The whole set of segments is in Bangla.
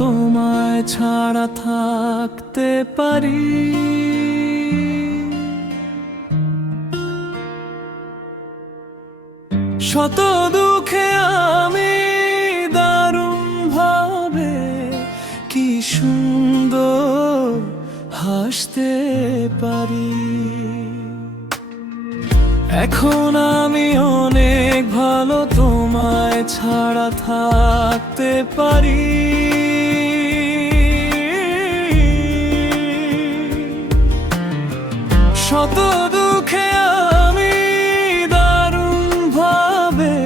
তোমায় ছাড়া থাকতে পারি। শত দুঃখে আমি দারুণ ভাবে কি সুন্দর হাসতে পারি। এখন আমি অনেক ভালো তোমায় ছাড়া থাকতে পারি। শত দুঃখে আমি দারুণ ভাবে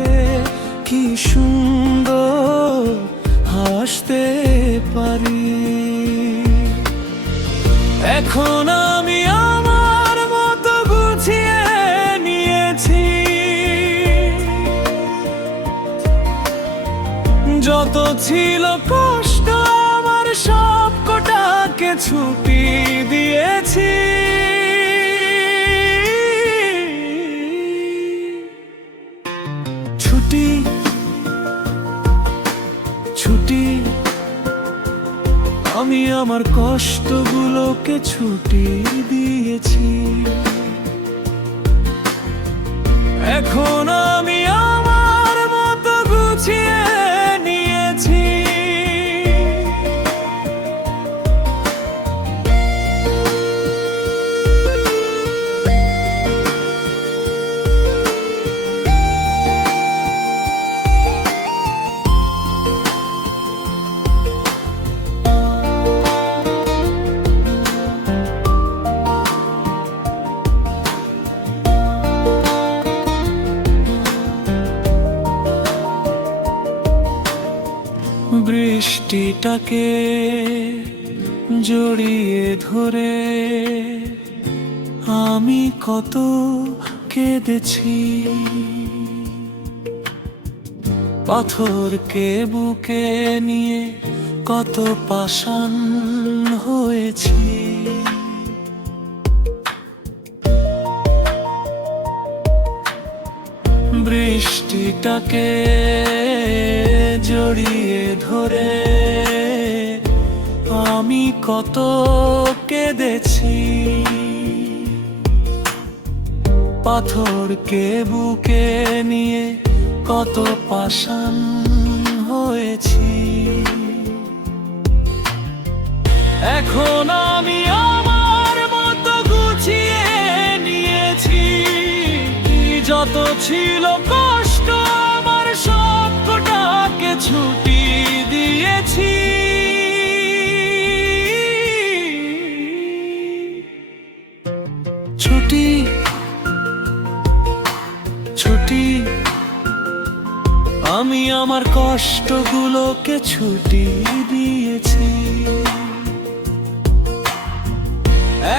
কি সুন্দর হাসতে পারি। এখন আমি আমার মতো গুছিয়ে নিয়েছি। যত ছিল কষ্ট আমার সব কটাকে ছুটি দিয়েছি। ছুটি ছুটি আমি আমার কষ্টগুলোকে ছুটি দিয়েছি। এখন আমি আমার মতো গুছিয়ে নিয়েছি। বৃষ্টিটাকে জড়িয়ে ধরে আমি কত কেঁদেছি। পাথরকে বুকে নিয়ে কত পাষাণ হয়েছি। বৃষ্টিটাকে জড়িয়ে ধরে আমি কত কেঁদেছি। পাথরকে বুকে নিয়ে কত পাষাণ হয়েছি। এখন আমি আমার মতো গুছিয়ে নিয়েছি। যত ছিল কষ্ট আমার সব কটাকে ছুটি দিয়েছি। ছুটি ছুটি আমি আমার কষ্টগুলোকে ছুটি দিয়েছি।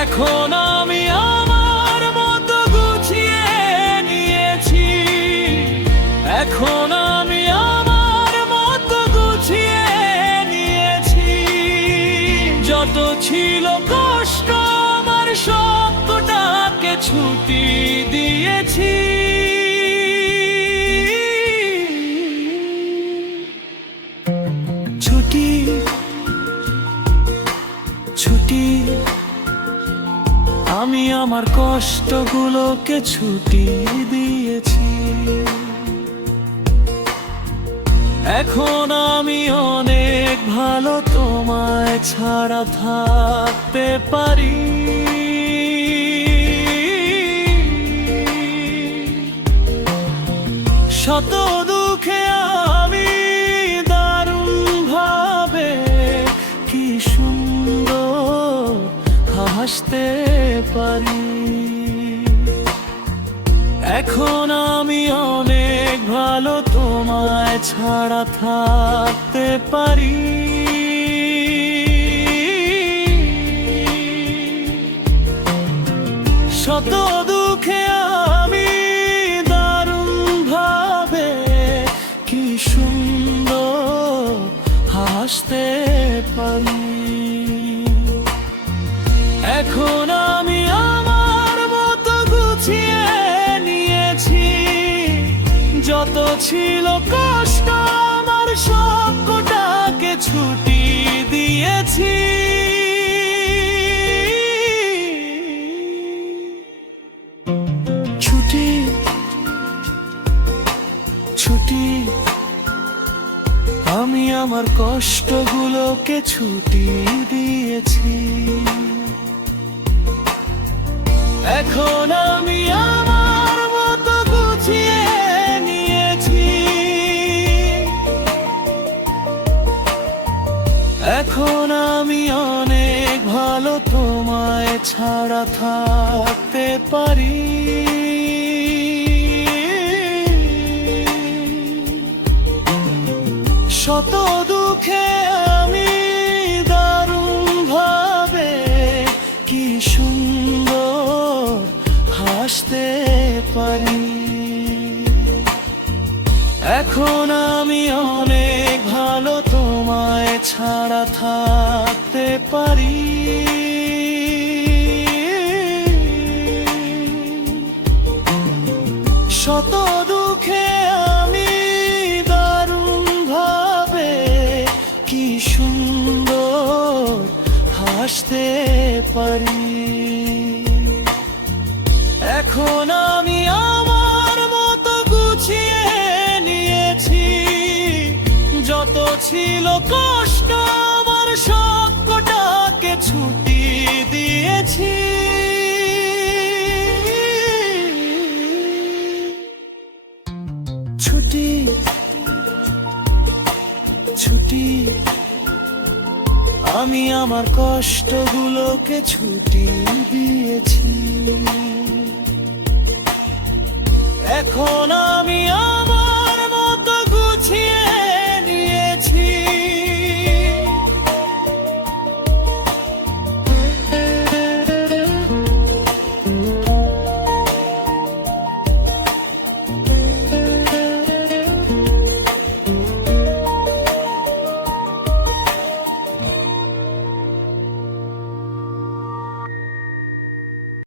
এখন আমি আমার মতো গুছিয়ে নিয়েছি। এখন আমি আমার মতো গুছিয়ে নিয়েছি। যত ছিল কষ্ট আমার সব কটাকে ছুটি দিয়েছি। ছুটি ছুটি আমি আমার কষ্টগুলোকে ছুটি দিয়েছি। এখন আমি অনেক ভালো তোমায় ছাড়া থাকতে পারি। শত দুঃখে আমি দারুণ ভাবে কি সুন্দর হাসতে পারি। এখন আমি অনেক ভালো তোমায় ছাড়া থাকতে পারি। শত দুঃখে আমি দারুণ ভাবে কি সুন্দর হাসতে পারি। এখন আমি আমার মতো গুছিয়ে নিয়েছি। যত ছিল কষ্ট আমার সব কটাকে ছুটি আমার কষ্টগুলোকে ছুটি দিয়েছি। এখন আমি আমার মতো গুছিয়ে নিয়েছি। এখন আমি অনেক ভালো, তোমায় ছাড়া থাকতে পারি। শত দুঃখে আমি দারুণ ভাবে কি সুন্দর হাসতে পারি। এখন আমি অনেক ভালো, তোমায় ছাড়া থাকতে পারি। শত দুঃখে আমি দারুণ ভাবে কি সুন্দর হাসতে পারি। এখন আমি আমার মতো গুছিয়ে নিয়েছি। যত ছিল কষ্ট আমার সবকটাকে ছুটি দিয়েছি। ছুটি ছুটি আমি আমার কষ্টগুলোকে ছুটি দিয়েছি। এখন